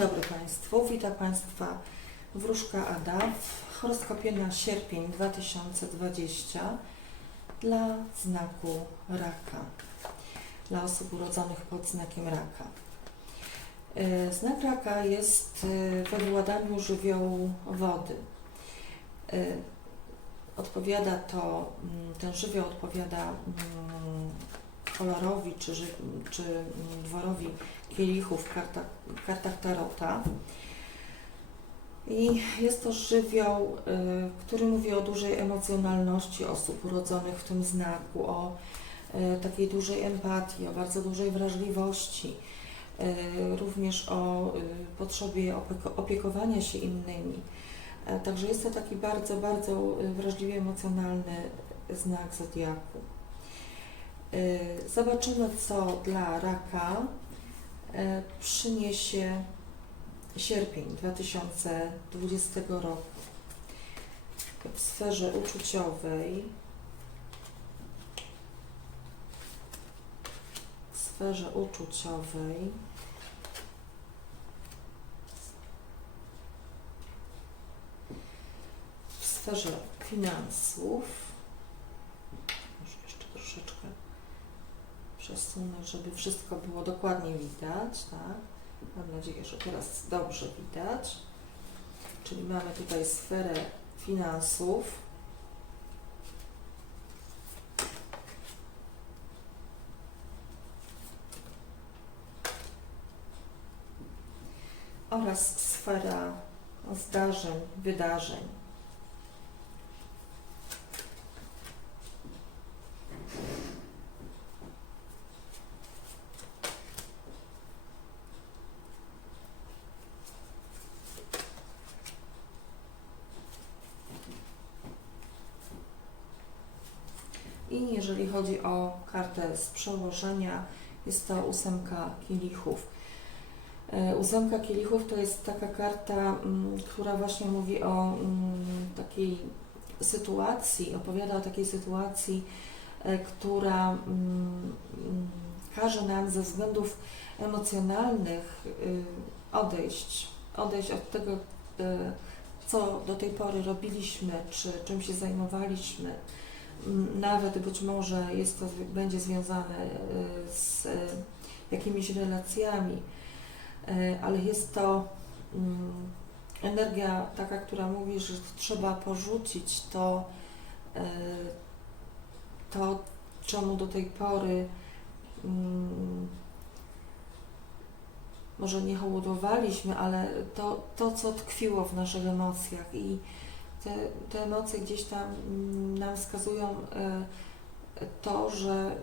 dobry Państwu, witam Państwa Wróżka Ada w horoskopie na sierpień 2020 dla znaku Raka, dla osób urodzonych pod znakiem Raka. E, Znak Raka jest e, we władaniu żywiołu wody. E, Odpowiada to, mm, ten żywioł odpowiada kolorowi czy, czy mm, dworowi kielichów w kartach, kartach Tarota. I jest to żywioł, y, który mówi o dużej emocjonalności osób urodzonych w tym znaku, o y, takiej dużej empatii, o bardzo dużej wrażliwości, y, również o potrzebie opieko- opiekowania się innymi. E, Także jest to taki bardzo, bardzo wrażliwie emocjonalny znak zodiaku. Y, Zobaczymy, co dla raka e, przyniesie sierpień 2020 roku. W sferze uczuciowej, w sferze uczuciowej, w sferze finansów, może jeszcze troszeczkę przesunę, żeby wszystko było dokładnie widać, tak? Mam nadzieję, że teraz dobrze widać. Czyli mamy tutaj sferę finansów. Oraz sfera zdarzeń, wydarzeń. I jeżeli chodzi o kartę z przełożenia, jest to ósemka kielichów. E, Ósemka kielichów to jest taka karta, mm, która właśnie mówi o mm, takiej sytuacji, opowiada o takiej sytuacji, e, która mm, każe nam ze względów emocjonalnych y, odejść, odejść od tego, y, co do tej pory robiliśmy, czy czym się zajmowaliśmy. Nawet być może jest to, będzie związane y, z y, jakimiś relacjami, y, ale jest to mm, energia taka, która mówi, że trzeba porzucić to, to czemu do tej pory mm, może nie hołdowaliśmy, ale to, to, co tkwiło w naszych emocjach i te, te emocje gdzieś tam mm, nam wskazują e, to, że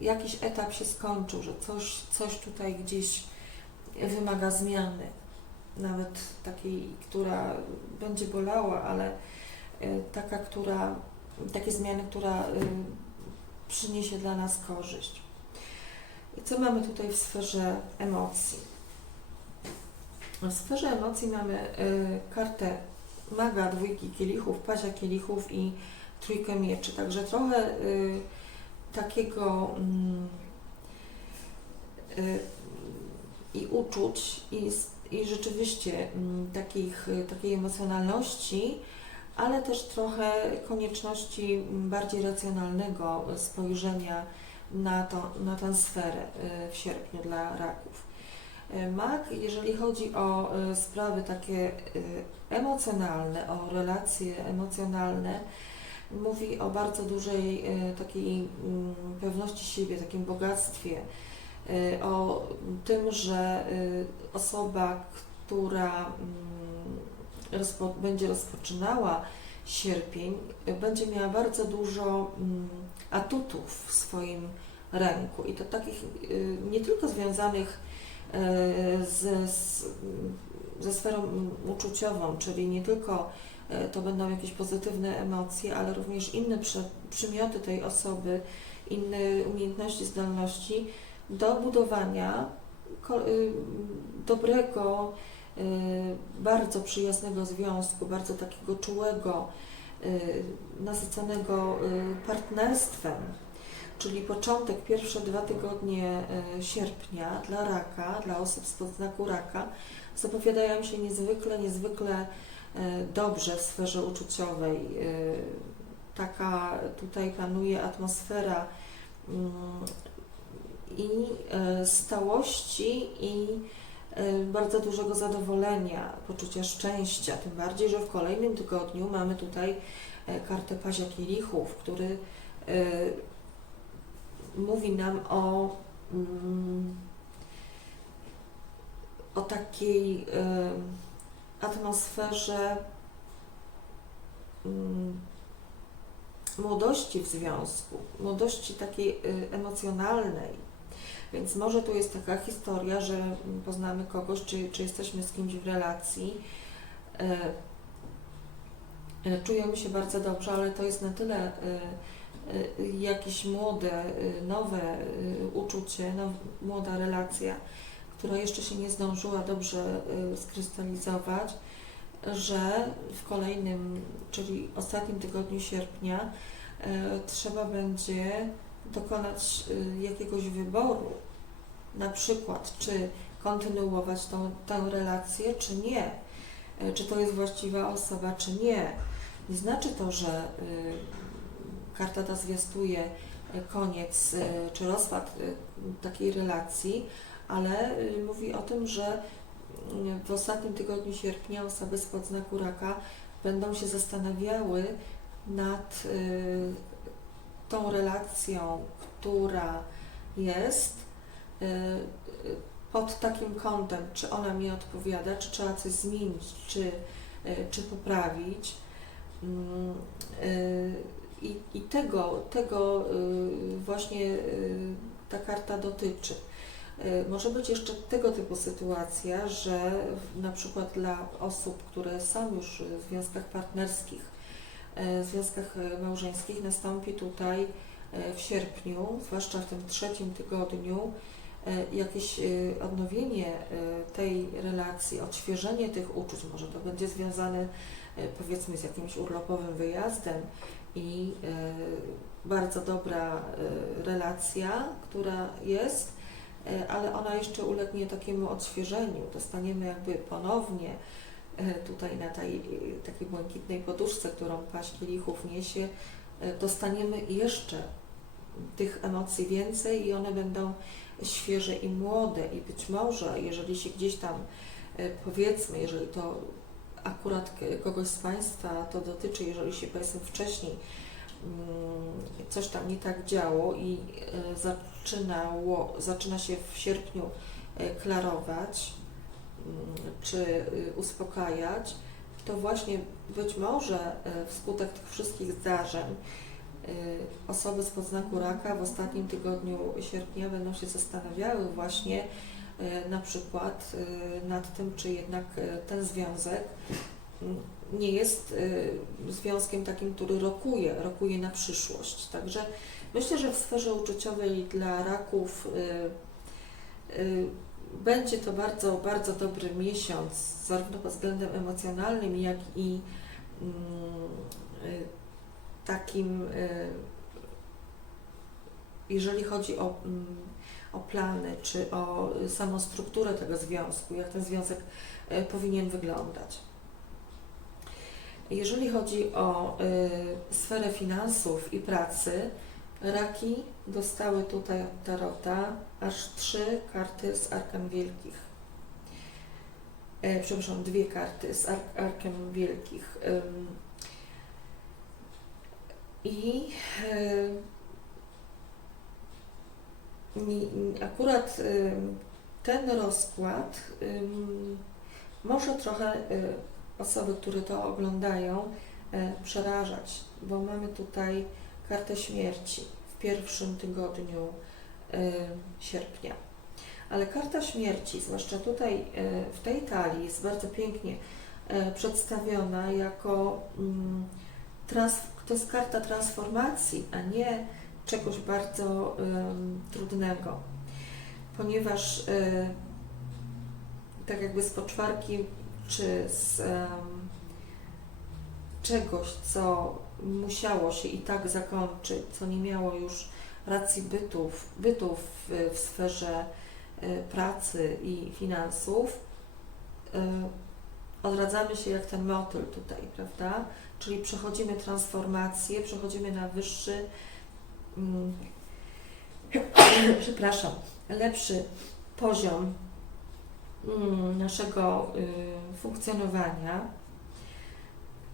jakiś etap się skończył, że coś, coś tutaj gdzieś wymaga zmiany, nawet takiej, która będzie bolała, ale e, taka, która, takie zmiany, która e, przyniesie dla nas korzyść. I co mamy tutaj w sferze emocji? W sferze emocji mamy kartę maga, dwójki kielichów, pazia kielichów i trójkę mieczy. Także trochę y, takiego mm, y, i uczuć i, i rzeczywiście mm, takich, y, takiej emocjonalności, ale też trochę konieczności mm, bardziej racjonalnego spojrzenia na, to, na tę sferę y, w sierpniu dla raków. Y, Mag, jeżeli chodzi o y, sprawy takie y, emocjonalne, o relacje emocjonalne, mówi o bardzo dużej takiej mm, pewności siebie, takim bogactwie, o tym, że osoba, która mm, rozpo, będzie rozpoczynała sierpień, będzie miała bardzo dużo mm, atutów w swoim ręku. I to takich nie tylko związanych z, z, ze sferą uczuciową, czyli nie tylko y, to będą jakieś pozytywne emocje, ale również inne przy, przymioty tej osoby, inne umiejętności, zdolności do budowania y, dobrego, y, bardzo przyjaznego związku, bardzo takiego czułego, y, nasyconego partnerstwem. Czyli początek, pierwsze dwa tygodnie e, sierpnia dla raka, dla osób z podznaku raka, zapowiadają się niezwykle, niezwykle e, dobrze w sferze uczuciowej. E, Taka tutaj panuje atmosfera mm, i stałości i bardzo dużego zadowolenia, poczucia szczęścia, tym bardziej, że w kolejnym tygodniu mamy tutaj kartę Pazia Kielichów, który mówi nam o, mm, o takiej atmosferze mm, młodości w związku, młodości takiej y, emocjonalnej. Więc może tu jest taka historia, że poznamy kogoś, czy, czy jesteśmy z kimś w relacji, e, e, czujemy się bardzo dobrze, ale to jest na tyle e, jakieś młode, e, nowe e, uczucie, now, młoda relacja, która jeszcze się nie zdążyła dobrze skrystalizować, że w kolejnym, czyli ostatnim tygodniu sierpnia, trzeba będzie dokonać jakiegoś wyboru. Na przykład, czy kontynuować tą, tę relację, czy nie. Czy to jest właściwa osoba, czy nie. Nie znaczy to, że karta ta zwiastuje e, koniec e, czy rozpad e, takiej relacji, ale mówi o tym, że w ostatnim tygodniu sierpnia osoby z podznaku raka będą się zastanawiały nad tą relacją, która jest pod takim kątem, czy ona mi odpowiada, czy trzeba coś zmienić, czy, czy poprawić. I, i tego, tego y, właśnie y, ta karta dotyczy. Y, Może być jeszcze tego typu sytuacja, że na przykład dla osób, które są już w związkach partnerskich, w związkach małżeńskich nastąpi tutaj w sierpniu, zwłaszcza w tym trzecim tygodniu, jakieś odnowienie tej relacji, odświeżenie tych uczuć. Może to będzie związane powiedzmy z jakimś urlopowym wyjazdem i y, bardzo dobra y, relacja, która jest, e, ale ona jeszcze ulegnie takiemu odświeżeniu. Dostaniemy jakby ponownie tutaj na tej takiej błękitnej poduszce, którą paść kielichów niesie, dostaniemy jeszcze tych emocji więcej i one będą świeże i młode i być może, jeżeli się gdzieś tam powiedzmy, jeżeli to akurat kogoś z Państwa to dotyczy, jeżeli się powiedzmy wcześniej mm, coś tam nie tak działo i e, zaczynało, zaczyna się w sierpniu e, klarować mm, czy y, uspokajać, to właśnie być może e, wskutek tych wszystkich zdarzeń y, osoby z podznaku raka w ostatnim tygodniu sierpnia będą się zastanawiały właśnie na przykład e, nad tym, czy jednak e, ten związek nie jest e, związkiem takim, który rokuje, rokuje na przyszłość. Także myślę, że w sferze uczuciowej dla raków będzie to bardzo, bardzo dobry miesiąc, zarówno pod względem emocjonalnym, jak i takim, jeżeli chodzi o, o plany, czy o samą strukturę tego związku, jak ten związek y, powinien wyglądać. Jeżeli chodzi o y, sferę finansów i pracy, raki dostały tutaj Tarota aż trzy karty z Arkan Wielkich. E, przepraszam, dwie karty z Ar- Arkiem Wielkich. Ym, I y, akurat ten rozkład może trochę y, osoby, które to oglądają, e, przerażać, bo mamy tutaj kartę śmierci w pierwszym tygodniu e, sierpnia. Ale karta śmierci, zwłaszcza tutaj e, w tej talii, jest bardzo pięknie e, przedstawiona jako mm, to jest karta transformacji, a nie czegoś bardzo trudnego, ponieważ e, tak jakby z poczwarki czy z czegoś, co musiało się i tak zakończyć, co nie miało już racji bytów, bytów w, w sferze y, pracy i finansów, y, odradzamy się jak ten motyl tutaj, prawda? Czyli przechodzimy transformację, przechodzimy na wyższy, mm, przepraszam, lepszy poziom mm, naszego y, funkcjonowania.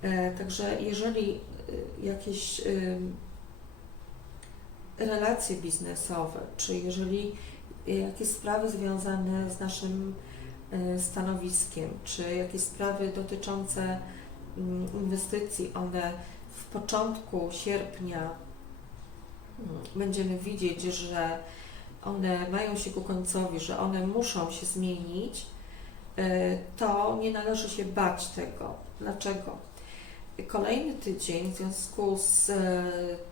E, Także jeżeli y, jakieś y, relacje biznesowe, czy jeżeli jakieś sprawy związane z naszym stanowiskiem, czy jakieś sprawy dotyczące mm, inwestycji, one w początku sierpnia będziemy widzieć, że one mają się ku końcowi, że one muszą się zmienić, y, to nie należy się bać tego. Dlaczego? Kolejny tydzień w związku z y,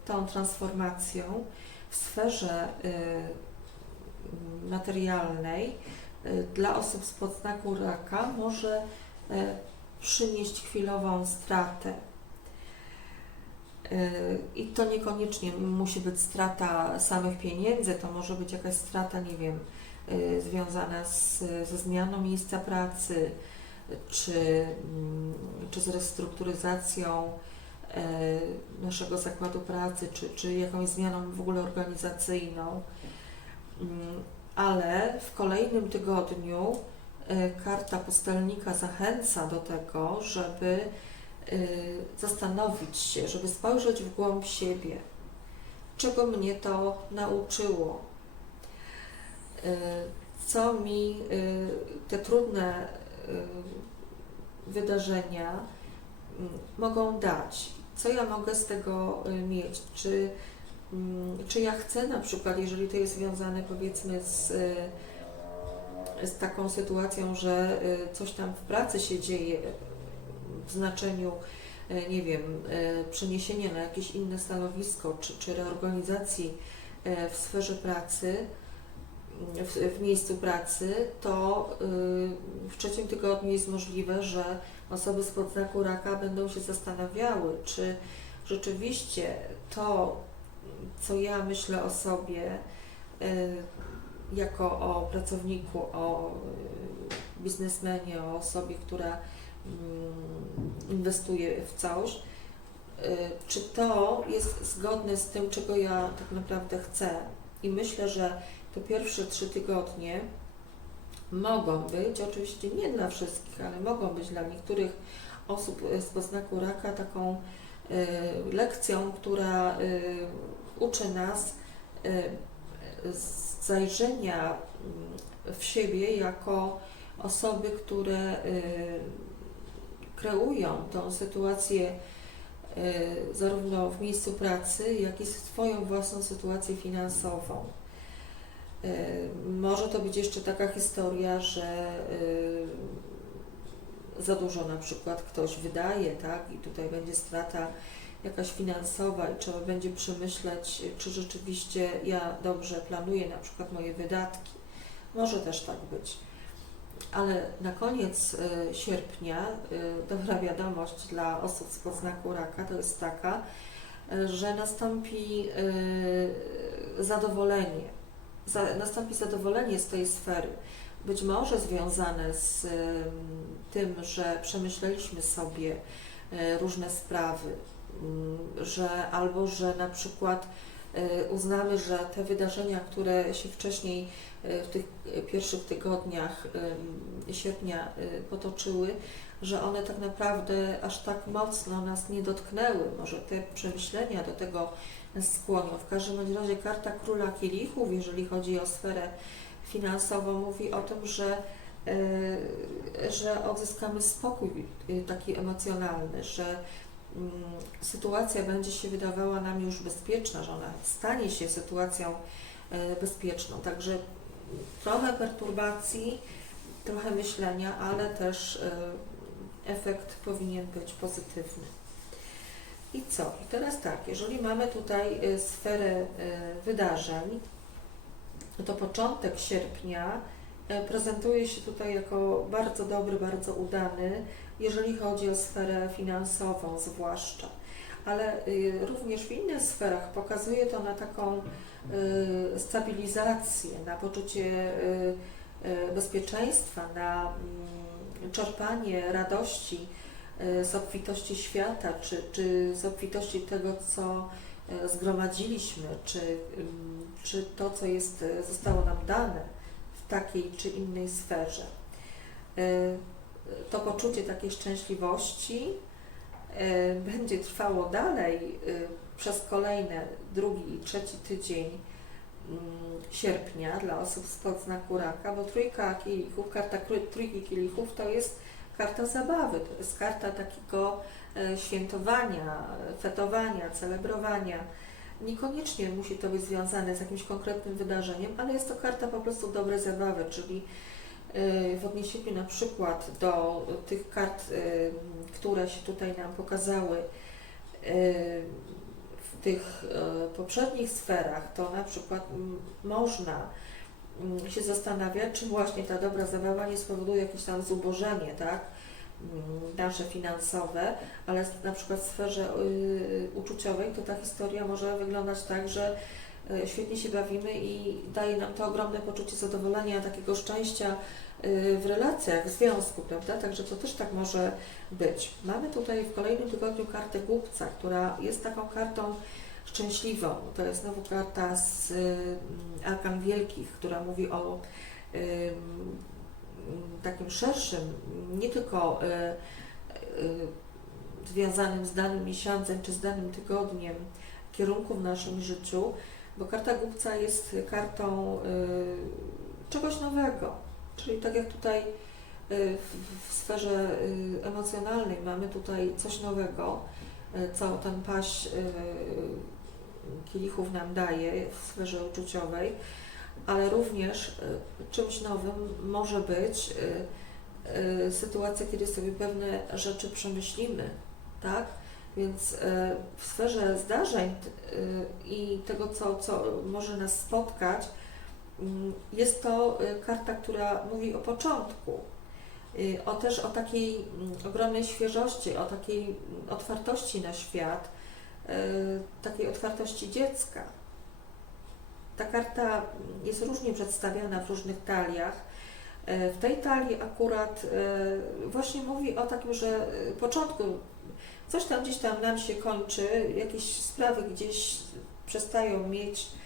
tą transformacją w sferze y, materialnej dla osób z podznaku raka może przynieść chwilową stratę. Y, I to niekoniecznie musi być strata samych pieniędzy, to może być jakaś strata, nie wiem, y, związana z, ze zmianą miejsca pracy, czy, mm, czy z restrukturyzacją e, naszego zakładu pracy, czy, czy jakąś zmianą w ogóle organizacyjną. Mm, Ale w kolejnym tygodniu karta pustelnika zachęca do tego, żeby zastanowić się, żeby spojrzeć w głąb siebie. Czego mnie to nauczyło? E, Co mi e, te trudne y, wydarzenia mm, mogą dać. Co ja mogę z tego y, mieć? Czy, mm, czy ja chcę na przykład, jeżeli to jest związane powiedzmy z, y, z taką sytuacją, że coś tam w pracy się dzieje w znaczeniu, nie wiem, przeniesienia na jakieś inne stanowisko, czy, czy reorganizacji w sferze pracy, w, w miejscu pracy, to y, w trzecim tygodniu jest możliwe, że osoby z podznaku raka będą się zastanawiały, czy rzeczywiście to, co ja myślę o sobie jako o pracowniku, o y, biznesmenie, o osobie, która mm, inwestuje w coś, czy to jest zgodne z tym, czego ja tak naprawdę chcę. I myślę, że te pierwsze trzy tygodnie mogą być, oczywiście nie dla wszystkich, ale mogą być dla niektórych osób z podznaku raka taką y, lekcją, która y, uczy nas y, zajrzenia w siebie jako osoby, które kreują tą sytuację zarówno w miejscu pracy, jak i swoją własną sytuację finansową. Y, może to być jeszcze taka historia, że y, za dużo na przykład ktoś wydaje, tak, i tutaj będzie strata jakaś finansowa i trzeba będzie przemyśleć, czy rzeczywiście ja dobrze planuję na przykład moje wydatki. Może też tak być. Ale na koniec y, sierpnia dobra wiadomość dla osób z podznaku raka to jest taka, że nastąpi zadowolenie za, nastąpi zadowolenie z tej sfery. Być może związane z tym, że przemyśleliśmy sobie e, różne sprawy, że albo że na przykład e, uznamy, że te wydarzenia, które się wcześniej e, w tych pierwszych tygodniach sierpnia potoczyły, że one tak naprawdę aż tak mocno nas nie dotknęły. Może te przemyślenia do tego skłonią. W każdym razie karta króla kielichów, jeżeli chodzi o sferę finansową, mówi o tym, że, że odzyskamy spokój taki emocjonalny, że sytuacja będzie się wydawała nam już bezpieczna, że ona stanie się sytuacją y, bezpieczną. Także trochę perturbacji, trochę myślenia, ale też y, efekt powinien być pozytywny. I co? I teraz tak, jeżeli mamy tutaj y, sferę wydarzeń, no to początek sierpnia prezentuje się tutaj jako bardzo dobry, bardzo udany, jeżeli chodzi o sferę finansową zwłaszcza. ale y, również w innych sferach pokazuje to na taką y, stabilizację, na poczucie y, bezpieczeństwa, na mm, czerpanie radości z obfitości świata, czy, czy z obfitości tego, co zgromadziliśmy, czy, ym, czy to, co jest, zostało nam dane w takiej czy innej sferze. To poczucie takiej szczęśliwości y, będzie trwało dalej y, przez kolejne drugi i trzeci tydzień mm, sierpnia dla osób spod znaku raka, bo trójka kielichów, karta trójki kielichów to jest karta zabawy, to jest karta takiego e, świętowania, fetowania, celebrowania. Niekoniecznie musi to być związane z jakimś konkretnym wydarzeniem, ale jest to karta po prostu dobrej zabawy, czyli e, w odniesieniu na przykład do tych kart, e, które się tutaj nam pokazały e, w tych poprzednich sferach, to na przykład można mm, się zastanawiać, czy właśnie ta dobra zabawa nie spowoduje jakieś tam zubożenie, tak? mm, nasze finansowe, ale na przykład w sferze y, uczuciowej to ta historia może wyglądać tak, że y, świetnie się bawimy i daje nam to ogromne poczucie zadowolenia, takiego szczęścia y, w relacjach, w związku, prawda? Także to też tak może być. Mamy tutaj w kolejnym tygodniu kartę głupca, która jest taką kartą szczęśliwą. To jest znowu karta z y, Arkan Wielkich, która mówi o takim szerszym, nie tylko y, y, związanym z danym miesiącem czy z danym tygodniem kierunku w naszym życiu, bo karta głupca jest kartą y, czegoś nowego. Czyli tak jak tutaj y, w, sferze y, emocjonalnej mamy tutaj coś nowego, y, co ten paść y, kielichów nam daje w sferze uczuciowej, ale również czymś nowym może być sytuacja, kiedy sobie pewne rzeczy przemyślimy, tak? Więc w sferze zdarzeń i tego, co, co może nas spotkać, jest to y, karta, która mówi o początku, y, o też o takiej mm, ogromnej świeżości, o takiej mm, otwartości na świat, y, takiej otwartości dziecka. Ta karta jest różnie przedstawiana w różnych taliach. W tej talii akurat właśnie mówi o takim, że początku coś tam gdzieś tam nam się kończy, jakieś sprawy gdzieś przestają mieć mm,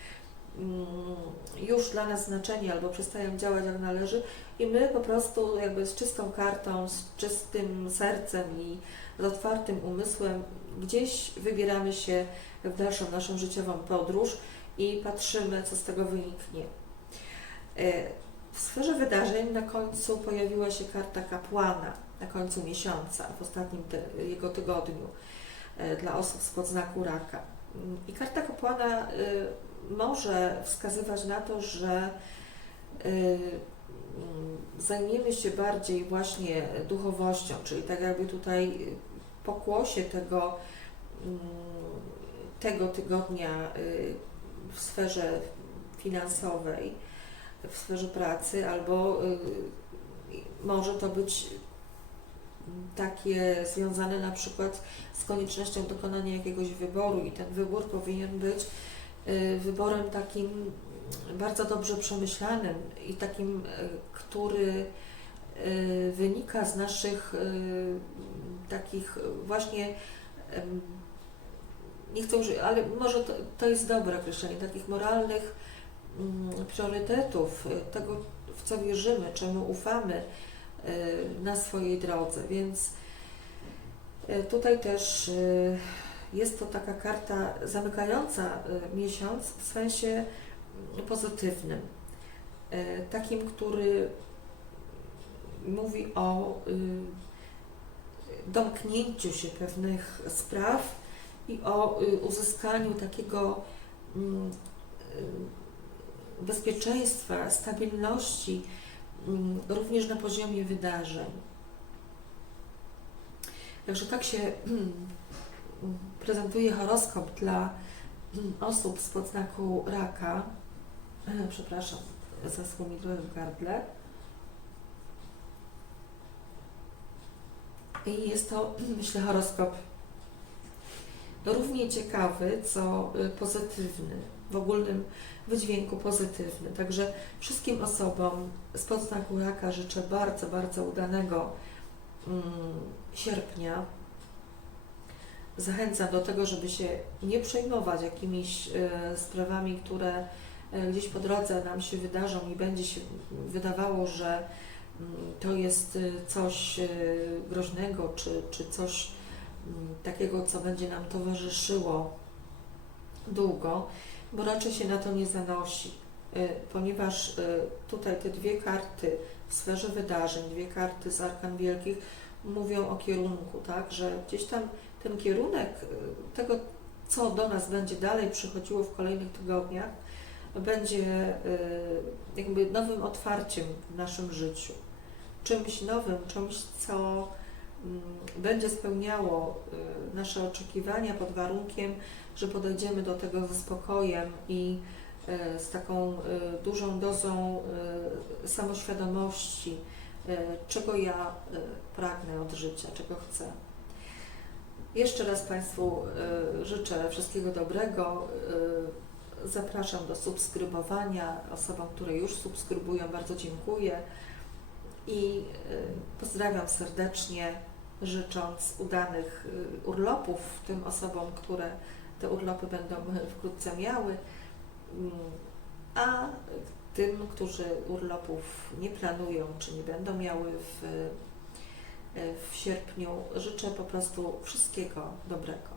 już dla nas znaczenie albo przestają działać jak należy i my po prostu jakby z czystą kartą, z czystym sercem i z otwartym umysłem gdzieś wybieramy się w dalszą naszą życiową podróż i patrzymy, co z tego wyniknie. E, W sferze wydarzeń na końcu pojawiła się karta kapłana, na końcu miesiąca, w ostatnim ty- jego tygodniu e, dla osób spod znaku raka. Mm, I karta kapłana e, może wskazywać na to, że e, mm, zajmiemy się bardziej właśnie duchowością, czyli tak jakby tutaj pokłosie tego, mm, tego tygodnia y, w sferze finansowej, w sferze pracy, albo y, może to być takie związane na przykład z koniecznością dokonania jakiegoś wyboru i ten wybór powinien być y, wyborem takim bardzo dobrze przemyślanym i takim, y, który y, wynika z naszych y, takich właśnie nie chcę użyć, ale może to, to jest dobre określenie, takich moralnych mm, priorytetów, y, tego w co wierzymy, czemu ufamy y, na swojej drodze, więc y, tutaj też y, jest to taka karta zamykająca y, miesiąc w sensie pozytywnym, y, takim, który mówi o y, domknięciu się pewnych spraw i o uzyskaniu takiego mm, bezpieczeństwa, stabilności, mm, również na poziomie wydarzeń. Także tak się prezentuje horoskop dla osób spod znaku raka. E, Przepraszam, zaschło mi w gardle. I jest to, myślę, horoskop równie ciekawy, co y, pozytywny, w ogólnym wydźwięku pozytywny. Także wszystkim osobom z podznaku raka życzę bardzo, bardzo udanego mm, sierpnia. Zachęcam do tego, żeby się nie przejmować jakimiś y, sprawami, które y, gdzieś po drodze nam się wydarzą i będzie się wydawało, że mm, to jest y, coś groźnego, czy, czy coś mm, takiego, co będzie nam towarzyszyło długo, bo raczej się na to nie zanosi, ponieważ tutaj te dwie karty w sferze wydarzeń, dwie karty z Arkan Wielkich mówią o kierunku, tak, że gdzieś tam ten kierunek y, tego, co do nas będzie dalej przychodziło w kolejnych tygodniach, będzie y, jakby nowym otwarciem w naszym życiu. Czymś nowym, czymś, co mm, będzie spełniało y, nasze oczekiwania pod warunkiem, że podejdziemy do tego ze spokojem i z taką dużą dozą samoświadomości, czego ja y, pragnę od życia, czego chcę. Jeszcze raz Państwu y, życzę wszystkiego dobrego. Zapraszam do subskrybowania. Osobom, które już subskrybują, bardzo dziękuję i pozdrawiam serdecznie, życząc udanych urlopów tym osobom, które te urlopy będą wkrótce miały, Mm, a tym, którzy urlopów nie planują, czy nie będą miały w, w sierpniu, życzę po prostu wszystkiego dobrego.